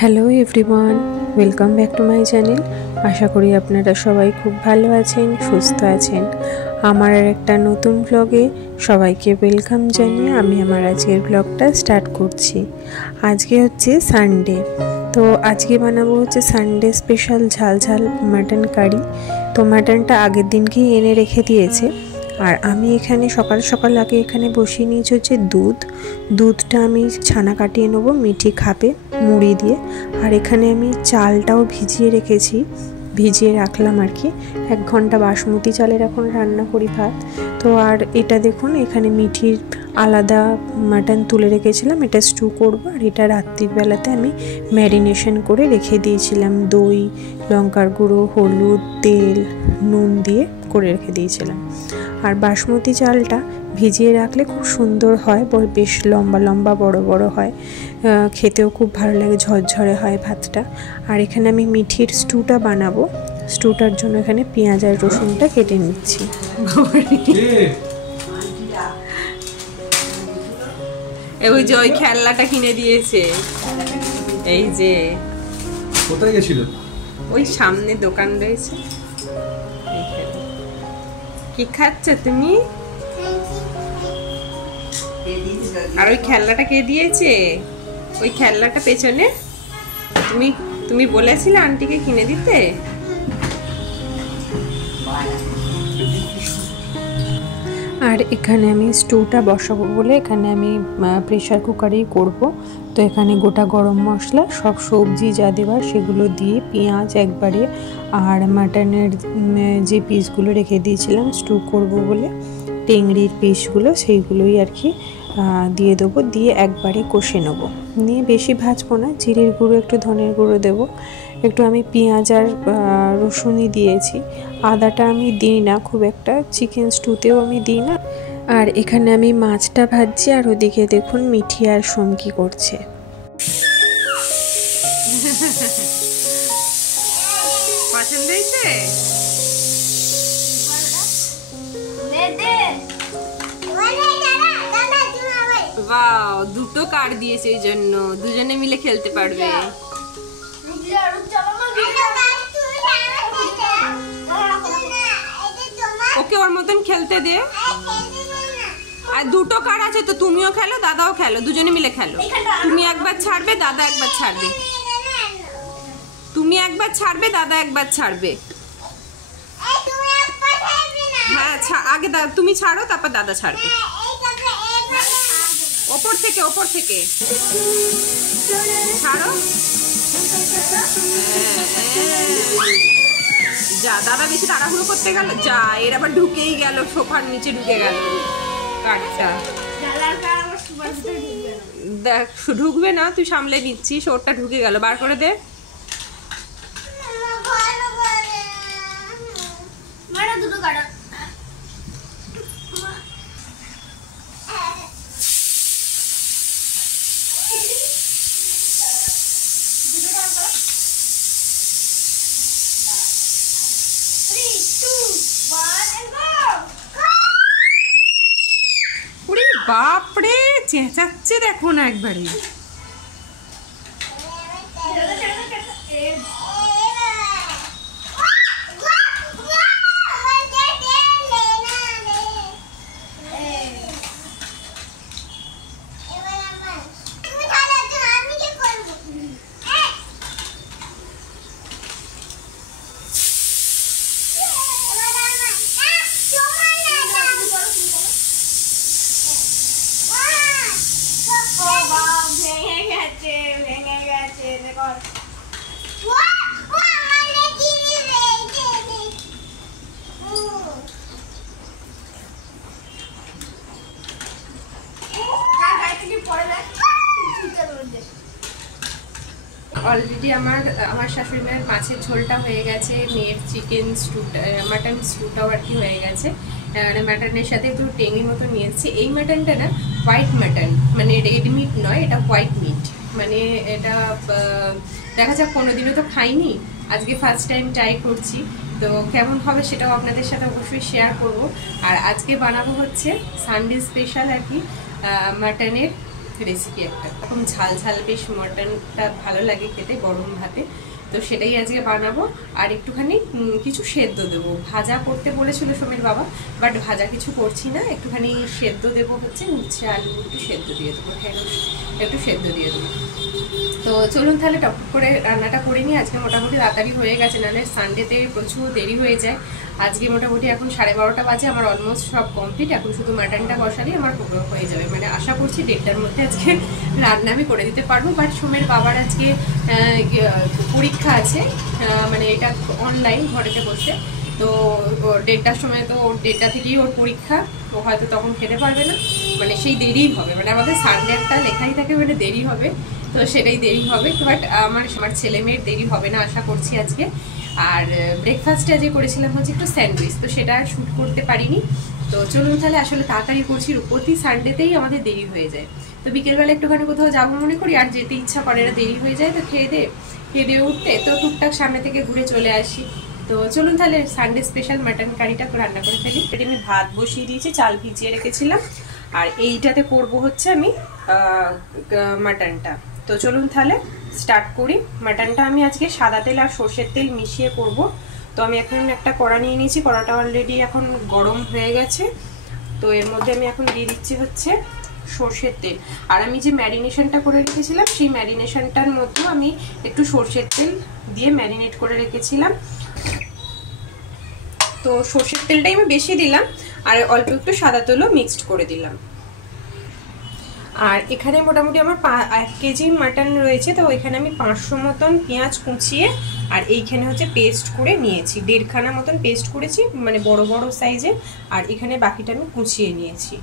Hello everyone, welcome back to my channel. আশা করি আপনারা সবাই খুব ভালো আছেন, সুস্থ আছেন। আমার আর একটা নতুন ব্লগে সবাইকে ওয়েলকাম জানিয়ে আমি আমার আজকের ব্লগটা স্টার্ট করছি। আজকে হচ্ছে সানডে, তো আজকে বানাবো হচ্ছে সানডে স্পেশাল ঝাল ঝাল মাটন কারি। তো মাটনটা আগের দিনকেই এনে রেখে দিয়েছে। আর আমি এখানে সকাল সকাল আগে এখানে বসিয়ে নিয়েছি হচ্ছে দুধটা আমি ছানা কাটিয়ে নেবো, মিঠি খাবে মুড়ি দিয়ে। আর এখানে আমি চালটাও ভিজিয়ে রাখলাম আর কি। 1 ঘন্টা বাসমতি চালের এখন রান্না করি ভাত। তো আর এটা দেখুন, এখানে মিঠির আলাদা মাটন তুলে রেখেছিলাম, এটা স্টু করব। আর এটা রাত্রির বেলাতে আমি ম্যারিনেশন করে রেখে দিয়েছিলাম, দই, লঙ্কার গুঁড়ো, হলুদ, তেল, নুন দিয়ে করে রেখে দিয়েছিলাম। আর বাসমতি চালটা ভিজিয়ে রাখলে খুব সুন্দর হয়, বেশ লম্বা লম্বা বড় বড় হয়, খেতেও খুব ভালো লাগে, ঝরঝরে হয় ভাতটা। আর এখানে আমি মিঠির স্টুটা বানাবো। স্টুটার জন্য এখানে পেঁয়াজ আর রসুনটা কেটে নিচ্ছি। ওই যে ওই খেলনাটা কিনে দিয়েছে, এই যে কোথায় গেছিল? ওই সামনে দোকান রয়েছে। কি খাচ্ছ তুমি? আর ওই খেলনাটা কে দিয়েছে? ওই খেলনাটা পেছনে তুমি বলেছিলে আন্টিকে কিনে দিতে। আর এখানে আমি স্টুটা বসাবো বলে এখানে আমি প্রেশার কুকারেই করব। তো এখানে গোটা গরম মশলা, সব সবজি যা দেওয়ার সেগুলো দিয়ে, পেঁয়াজ একবারে, আর মাটনের যে পিসগুলো রেখে দিয়েছিলাম স্টু করব বলে, টেংরির পিসগুলো, সেইগুলোই আর কি দিয়ে দেবো। দিয়ে একবারে কষে নেবো, নিয়ে বেশি ভাজবো না। জিরের গুঁড়ো, একটু ধনের গুঁড়ো দেবো, একটু আমি পেঁয়াজ আর রসুনই দিয়েছি, আদাটা আমি দিই না খুব একটা, চিকেন স্টুতেও আমি দিই না। আর এখানে আমি মাছটা ভাজছি, আর ওদিকে দেখুন মিঠি আর সমকি করছে। পছন্দ হয়েছে? বাও, দুটো কার্ড দিয়েছে, এই জন্য দুজনে মিলে খেলতে পারবে। ওকে ওর মতন খেলতে দে। আর দুটো কার্ড আছে তো, তুমিও খেলো, দাদাও খেলো, দুজনে মিলে খেলো। তুমি একবার ছাড়বে, দাদা একবার ছাড়বে। তুমি একবার ছাড়বে, দাদা একবার ছাড়বে। হ্যাঁ, আগে তুমি ছাড়ো, তারপর দাদা ছাড়বে। ওপর থেকে ছাড়ো। যা, দাদা বেশি তাড়াহুড়ো করতে গেল, যা, এর আবার ঢুকেই গেল, সোফার নিচে ঢুকে গেল কাঠটা। দেখ, ঢুকবে না, তুই সামলে নিচ্ছিস, ওরটা ঢুকে গেল, বার করে দে। বাপরে, চেঁচাচ্ছে দেখো না একবারে। অলরেডি আমার শাশুড়ি মায়ের মাছের ঝোলটা হয়ে গেছে, মেয়ের চিকেন স্টুটা, মাটন স্টুটাও আর কি হয়ে গেছে। মাটনের সাথে একটু টেঙির মতো নিয়েছি। এই মাটনটা না হোয়াইট মাটন, মানে রেড মিট নয়, এটা হোয়াইট মিট। মানে এটা দেখা যাক, কোনোদিনও তো খাইনি, আজকে ফার্স্ট টাইম ট্রাই করছি। তো কেমন হবে সেটাও আপনাদের সাথে অবশ্যই শেয়ার করব। আর আজকে বানাবো হচ্ছে সানডে স্পেশাল আর কি মাটনের রেসিপি একটা, এরকম ঝাল ঝাল বেশ মটনটা ভালো লাগে খেতে গরম ভাতে। তো সেটাই আজকে বানাবো। আর একটুখানি কিছু সেদ্ধ দেবো, ভাজা করতে বলেছিল সোমের বাবা, বাট ভাজা কিছু করছি না, একটুখানি সেদ্ধ দেবো, হচ্ছে উচ্ছে আলু একটু সেদ্ধ দিয়ে দেবো, ঢেঁড়স একটু সেদ্ধ দিয়ে দেবো। তো চলুন তাহলে টপ করে রান্নাটা করে নিই। আজকে মোটামুটি তাড়াতাড়ি হয়ে গেছে, নাহলে সানডেতে প্রচুর দেরি হয়ে যায়। আজকে মোটামুটি এখন 12:30 বাজে, আমার অলমোস্ট সব কমপ্লিট। এখন শুধু মাটনটা বসালেই আমার হয়ে যাবে, মানে আশা করছি 1:30টার মধ্যে আজকে রান্না আমি করে দিতে পারবো। বাট সোমের বাবার আজকে পরীক্ষা আছে, মানে এটা অনলাইন ঘরেতে বসে। তো 1:30টার সময়, তো 1:30টা থেকেই ওর পরীক্ষা, ও হয়তো তখন খেতে পারবে না, মানে সেই দেরিই হবে, মানে আমাদের সানডে একটা লেখাই থাকে মানে দেরি হবে, তো সেটাই দেরি হবে। বাট আমার ছেলে মেয়ের দেরি হবে না আশা করছি আজকে। আর ব্রেকফাস্টে আজকে করেছিলাম হচ্ছে একটু স্যান্ডউইচ, তো সেটা শ্যুট করতে পারিনি। তো চলুন তাহলে, আসলে তাড়াতাড়ি করছি, প্রতি সানডেতেই আমাদের দেরি হয়ে যায়। তো বিকেলবেলা একটুখানি কোথাও যাবো মনে করি, আর যেতে ইচ্ছা করে না, দেরি হয়ে যায়, তো খেয়ে দিয়ে উঠতে তো টুকটাক সামনে থেকে ঘুরে চলে আসি। তো চলুন তাহলে সানডে স্পেশাল মাটন কারিটা রান্না করে ফেলি। এটা আমি ভাত বসিয়ে দিয়েছি, চাল ভিজিয়ে রেখেছিলাম, আর এইটাতে করব হচ্ছে আমি মাটনটা। তো চলুন তাহলে স্টার্ট করি। মাটনটা আমি আজকে সাদা তেল আর সর্ষের তেল মিশিয়ে করব। তো আমি এখন একটা কড়া নিয়ে নিয়েছি, কড়াটা অলরেডি এখন গরম হয়ে গেছে। তো এর মধ্যে আমি এখন দিয়ে দিচ্ছি হচ্ছে সর্ষের তেল। আর আমি যে ম্যারিনেশনটা করে রেখেছিলাম, সেই ম্যারিনেশনটার মধ্যে আমি একটু সর্ষের তেল দিয়ে ম্যারিনেট করে রেখেছিলাম। তো সর্ষের তেলটাই আমি বেশি দিলাম, আর অল্প একটু সাদা তেলও মিক্সড করে দিলাম। আর এখানে মোটামুটি আমার 1 কেজি মাটন রয়েছে, তো এখানে আমি 500 মতন পেঁয়াজ কুচিয়ে আর এইখানে হচ্ছে পেস্ট করে নিয়েছি, 1.5 খানা মতন পেস্ট করেছি, মানে বড় বড় সাইজে। আর এখানে বাকিটা আমি কুচিয়ে নিয়েছি।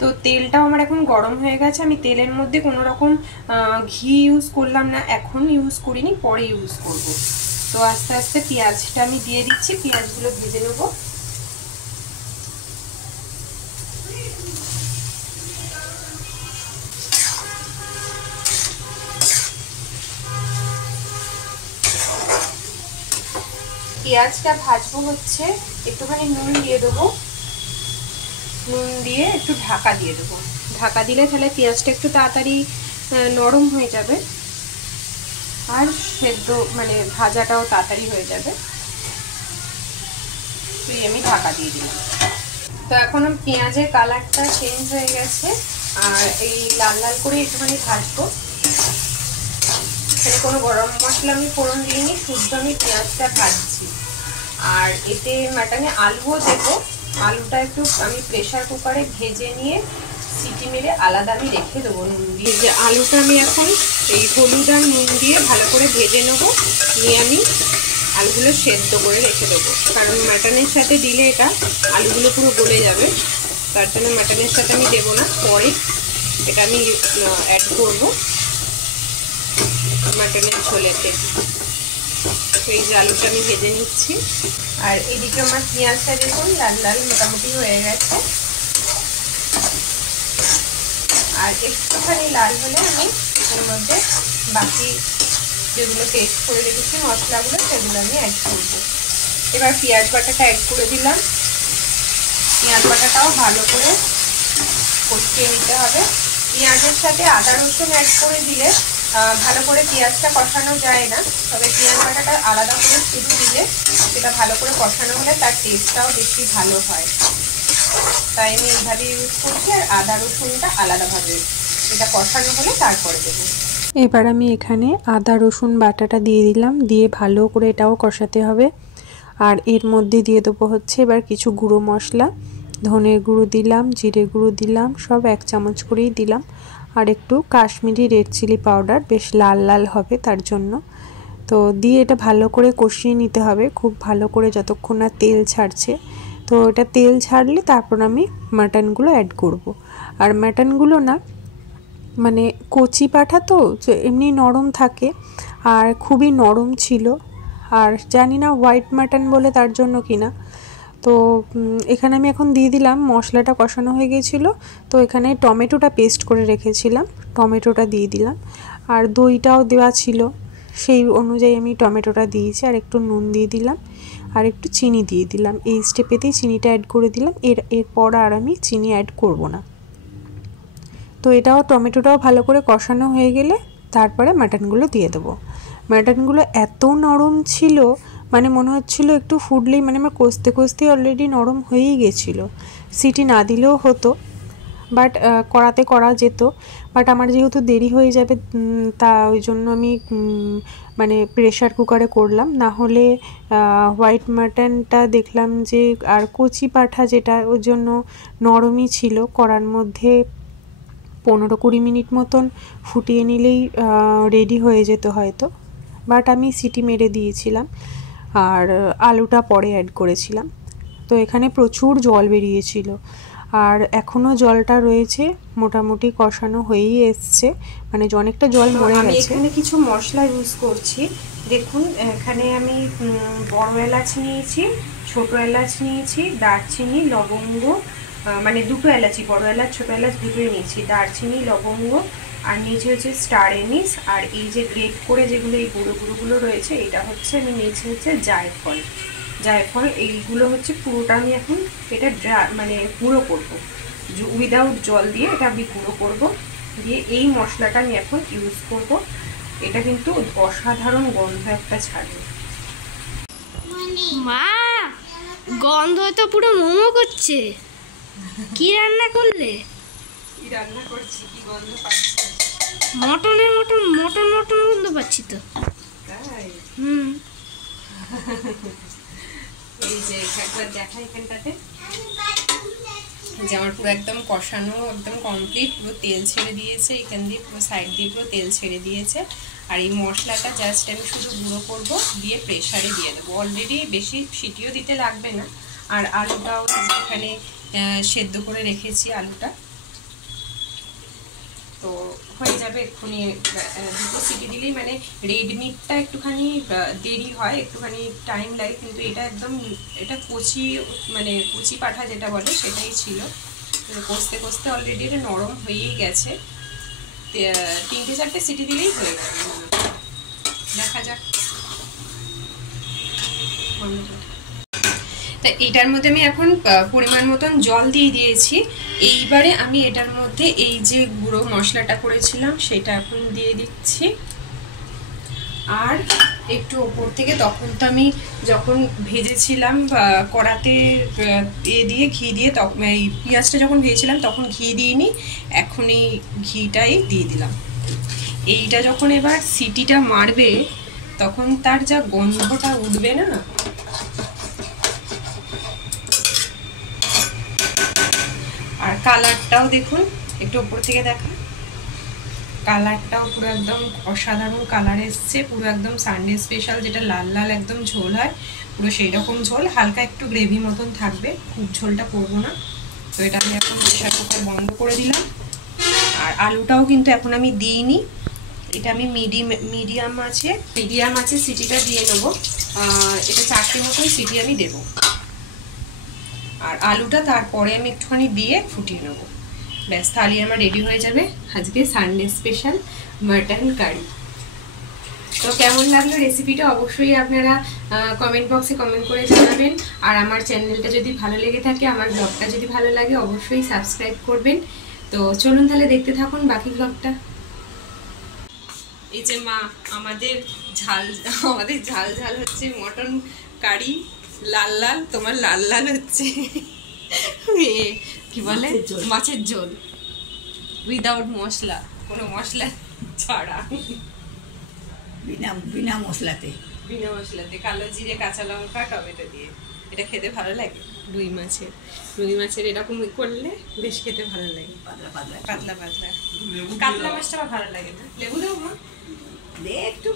তো তেলটাও আমার এখন গরম হয়ে গেছে। আমি তেলের মধ্যে কোনো রকম ঘি ইউজ করলাম না, এখন ইউজ করিনি, পরে ইউজ করব। তো আস্তে আস্তে পেঁয়াজটা আমি দিয়ে দিচ্ছি, পেঁয়াজগুলো ভেজে নেবো। পেঁয়াজটা ভাজবো হচ্ছে, একটুখানি নুন দিয়ে দেবো, নুন দিয়ে একটু ঢাকা দিয়ে দেবো। ঢাকা দিলে তাহলে পেঁয়াজটা একটু তাড়াতাড়ি নরম হয়ে যাবে, আর সেদ্ধ মানে ভাজাটাও তাড়াতাড়ি হয়ে যাবে। তো আমি ঢাকা দিয়ে দিলাম। তো এখন পেঁয়াজের কালারটা চেঞ্জ হয়ে গেছে, আর এই লাল লাল করে একটুখানি ভাজবো। এখানে কোনো গরম মশলা আমি ফোড়ন দিইনি, শুদ্ধ আমি পেঁয়াজটা ভাজছি। আর এতে মাটনে আলুও দেবো, আলুটা একটু আমি প্রেসার কুকারে ভেজে নিয়ে সিটি মেরে আলাদা আমি রেখে দেবো নুন দিয়ে। যে আলুটা আমি এখন এই হলুদ আর নুন দিয়ে ভালো করে ভেজে নেবো, নিয়ে আমি আলুগুলো সেদ্ধ করে রেখে দেবো, কারণ মাটনের সাথে দিলে এটা আলুগুলো পুরো গলে যাবে, তার জন্য মাটনের সাথে আমি দেবো না, পরে এটা আমি অ্যাড করবো মাটনের ঝোলেতে। এই যে আলুটা আমি ভেজে নিচ্ছি, আর এদিকে আমার পেঁয়াজটা দেখুন লাল লাল মোটামুটি হয়ে গেছে। আর একটুখানি লাল হলে আমি এর মধ্যে বাকি যেগুলো পেস্ট করে রেখেছি মশলাগুলো, সেগুলো আমি অ্যাড করব। এবার পেঁয়াজ বাটাটা অ্যাড করে দিলাম। পেঁয়াজ বাটাটাও ভালো করে কষিয়ে নিতে হবে। পেঁয়াজের সাথে আদা রসুন অ্যাড করে দিলে ভালো করে পেঁয়াজটা কষানো যায় না, তবে পেঁয়াজ বাটাটা আলাদা করে শুধু দিলে সেটা ভালো করে কষানো হলে তার টেস্টটাও বেশি ভালো হয়, তাই আমি এইভাবে ইউজ করছি। আর আদা রসুনটা আলাদাভাবে, এটা কষানো হলে তারপরে দেবো। এবার আমি এখানে আদা রসুন বাটাটা দিয়ে দিলাম, দিয়ে ভালো করে এটাও কষাতে হবে। আর এর মধ্যে দিয়ে দেবো হচ্ছে এবার কিছু গুঁড়ো মশলা, ধনের গুঁড়ো দিলাম, জিরে গুঁড়ো দিলাম, সব 1 চামচ করেই দিলাম। আর একটু কাশ্মীরি রেড চিলি পাউডার, বেশ লাল লাল হবে তার জন্য। তো দিয়ে এটা ভালো করে কষিয়ে নিতে হবে, খুব ভালো করে, যতক্ষণ না তেল ছাড়ছে। তো এটা তেল ছাড়লে তারপর আমি মাটনগুলো অ্যাড করব। আর মাটনগুলো না মানে কচি পাঠা তো এমনি নরম থাকে, আর খুবই নরম ছিল। আর জানি না হোয়াইট মাটন বলে তার জন্য কিনা। তো এখানে আমি এখন দিয়ে দিলাম, মশলাটা কষানো হয়ে গিয়েছিলো, তো এখানে টমেটোটা পেস্ট করে রেখেছিলাম, টমেটোটা দিয়ে দিলাম। আর দইটাও দেওয়া ছিল, সেই অনুযায়ী আমি টমেটোটা দিয়েছি। আর একটু নুন দিয়ে দিলাম, আর একটু চিনি দিয়ে দিলাম। এই স্টেপেতেই চিনিটা অ্যাড করে দিলাম, এরপর আর আমি চিনি অ্যাড করব না। তো এটাও টমেটোটাও ভালো করে কষানো হয়ে গেলে তারপরে মাটনগুলো দিয়ে দেবো। মাটনগুলো এত নরম ছিল, মানে মনে হচ্ছিলো একটু ফুটলেই, মানে আমার কষতে কষতেই অলরেডি নরম হয়েই গেছিলো। সিটি না দিলেও হতো, বাট কড়াতে করা যেত, বাট আমার যেহেতু দেরি হয়ে যাবে তা ওই জন্য আমি মানে প্রেশার কুকারে করলাম। না হলে হোয়াইট মাটনটা দেখলাম যে আর কচি পাঠা যেটা, ওর জন্য নরমই ছিল, কড়ার মধ্যে 15-20 মিনিট মতন ফুটিয়ে নিলেই রেডি হয়ে যেত হয়তো, বাট আমি সিটি মেরে দিয়েছিলাম আর আলুটা পরে অ্যাড করেছিলাম। তো এখানে প্রচুর জল বেরিয়েছিল আর এখনও জলটা রয়েছে, মোটামুটি কষানো হয়েই এসছে, মানে অনেকটা জল মরে গেছে। আমি এখানে কিছু মশলা ইউজ করছি। দেখুন এখানে আমি বড় এলাচ নিয়েছি, ছোট এলাচ নিয়েছি, দারচিনি, লবঙ্গ, মানে দুটো এলাচি, বড় এলাচ ছোট এলাচ দুটোই নিয়েছি, দারচিনি, লবঙ্গ, আর নিচে হচ্ছে স্টার এনিস, আর এই যে গ্রেট করে যেগুলো এই গুঁড়োগুলো রয়েছে এটা হচ্ছে আমি নিচে হচ্ছে জায়ফল। এইগুলো হচ্ছে পুরোটা আমি এখন এটা মানে গুঁড়ো করবো, উইদাউট জল দিয়ে এটা আমি গুঁড়ো করবো। দিয়ে এই মশলাটা আমি এখন ইউজ করব। এটা কিন্তু অসাধারণ গন্ধ একটা ছাড়বে। মা, গন্ধ তো পুরো মোমো করছে। কি রান্না করলে? কি রান্না করছি, কি গন্ধ পাচ্ছি? মটনের মটন গন্ধ পাচ্ছি তো। তাই? হুম। এই যে একবার দেখা এখানটাতে যে আমার পুরো একদম কষানো একদম কমপ্লিট, পুরো তেল ছেড়ে দিয়েছে, এখান দিয়ে পুরো সাইড দিয়ে পুরো তেল ছেড়ে দিয়েছে। আর এই মশলাটা জাস্ট আমি শুধু গুঁড়ো করবো, দিয়ে প্রেশারে দিয়ে দেবো। অলরেডি বেশি সিটিও দিতে লাগবে না। আর আলুটাও এখানে সেদ্ধ করে রেখেছি, আলুটা তো হয়ে যাবে এক্ষুনি। দুটো সিটি দিলেই, মানে রেড মিটটা একটুখানি দেরি হয়, একটুখানি টাইম লাগে, কিন্তু এটা একদম এটা কচি, মানে কচি পাঠা যেটা বলে সেটাই ছিল। কষতে কষতে অলরেডি এটা নরম হয়েই গেছে। 3-4টে সিটি দিলেই হয়ে যাবে। দেখা যাক। তা এটার মধ্যে আমি এখন পরিমাণ মতন জল দিয়ে দিয়েছি। এইবারে আমি এটার মধ্যে এই যে গুঁড়ো মশলাটা করেছিলাম সেটা এখন দিয়ে দিচ্ছি। আর একটু ওপর থেকে, তখন তো আমি যখন ভেজেছিলাম কড়াতে দিয়ে ঘি দিয়ে, তখন এই পেঁয়াজটা যখন ভেজেছিলাম তখন ঘি দিইনি, এখন এই ঘিটাই দিয়ে দিলাম। এইটা যখন এবার সিটিটা মারবে তখন তার যা গন্ধটা উঠবে না, আর কালারটাও দেখুন, একটু উপর থেকে দেখা, কালারটাও পুরো একদম অসাধারণ কালার এসছে, পুরো একদম সানডে স্পেশাল যেটা লাল লাল একদম ঝোল হয়, পুরো সেই রকম ঝোল, হালকা একটু গ্রেভি মতন থাকবে, খুব ঝোলটা করবো না। তো এটা আমি এখন প্রেশার কুকার বন্ধ করে দিলাম। আর আলুটাও কিন্তু এখন আমি দিইনি, এটা আমি মিডিয়াম আছে সিটিটা দিয়ে নেবো। এটা 4টে মতন সিটি আমি দেবো, আর আলুটা তারপরে আমি একটুখানি দিয়ে ফুটিয়ে নেবো। ব্যাস, তাহলে আমার রেডি হয়ে যাবে আজকে সানডে স্পেশাল মাটন কারি। তো কেমন লাগলো রেসিপিটা অবশ্যই আপনারা কমেন্ট বক্সে কমেন্ট করে জানাবেন। আর আমার চ্যানেলটা যদি ভালো লেগে থাকে, আমার ব্লগটা যদি ভালো লাগে, অবশ্যই সাবস্ক্রাইব করবেন। তো চলুন তাহলে দেখতে থাকুন বাকি ব্লগটা। এই যে মা আমাদের ঝাল ঝাল হচ্ছে মটন কারি, লাল লাল, তোমার লাল লাল হচ্ছে কি বলে মাছের ঝোল, উইদাউট মশলা, কোনো মশলা ছাড়া, বিনা মশলাতে কালো জিরে, কাঁচা লঙ্কা, টমেটো দিয়ে। এটা খেতে ভালো লাগে। রুই মাছের এরকম করলে বেশ খেতে ভালো লাগে, পাতলা পাতলা। কাতলা মাছটা আমার ভালো লাগে না। লেবু দেবো মা? একটু।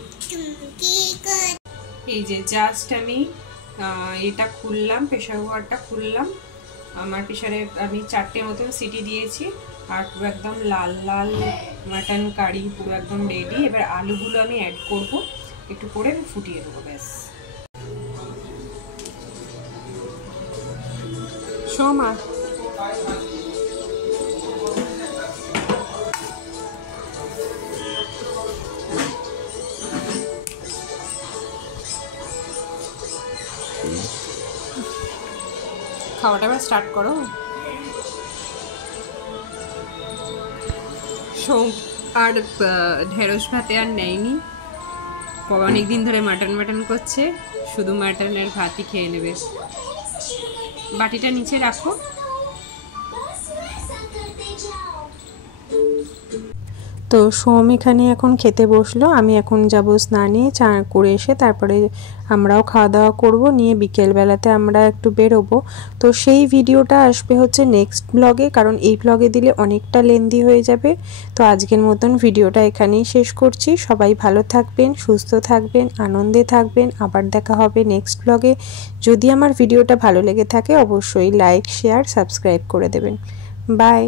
এই যে জাস্ট আমি এটা খুললাম, প্রেশার কুকারটা খুললাম। আমার প্রেশারে আমি 4টে মতন সিটি দিয়েছি, আর পুরো একদম লাল লাল মাটন কারি পুরো একদম রেডি। এবার আলুগুলো আমি অ্যাড করব, একটু করে আমি ফুটিয়ে দেবো, ব্যাস। সোমা খাওয়াটা এবার স্টার্ট করো। আর ঢেঁড়স ভাতে আর নেয়নি, অনেক দিন ধরে মাটন করছে, শুধু মাটনের ভাতই খেয়ে নেবে। বাটিটা নিচে রাখো। তো সোম এখানে এখন খেতে বসলো, আমি এখন যাব স্নানে, চা করে এসে তারপরে আমরাও খাওয়া দাওয়া করব, নিয়ে বিকেলবেলাতে আমরা একটু বেরোবো। তো সেই ভিডিওটা আসবে হচ্ছে নেক্সট ব্লগে, কারণ এই ব্লগে দিলে অনেকটা লেন্দি হয়ে যাবে। তো আজকের মতন ভিডিওটা এখানেই শেষ করছি। সবাই ভালো থাকবেন, সুস্থ থাকবেন, আনন্দে থাকবেন। আবার দেখা হবে নেক্সট ব্লগে। যদি আমার ভিডিওটা ভালো লেগে থাকে অবশ্যই লাইক, শেয়ার, সাবস্ক্রাইব করে দেবেন। বাই।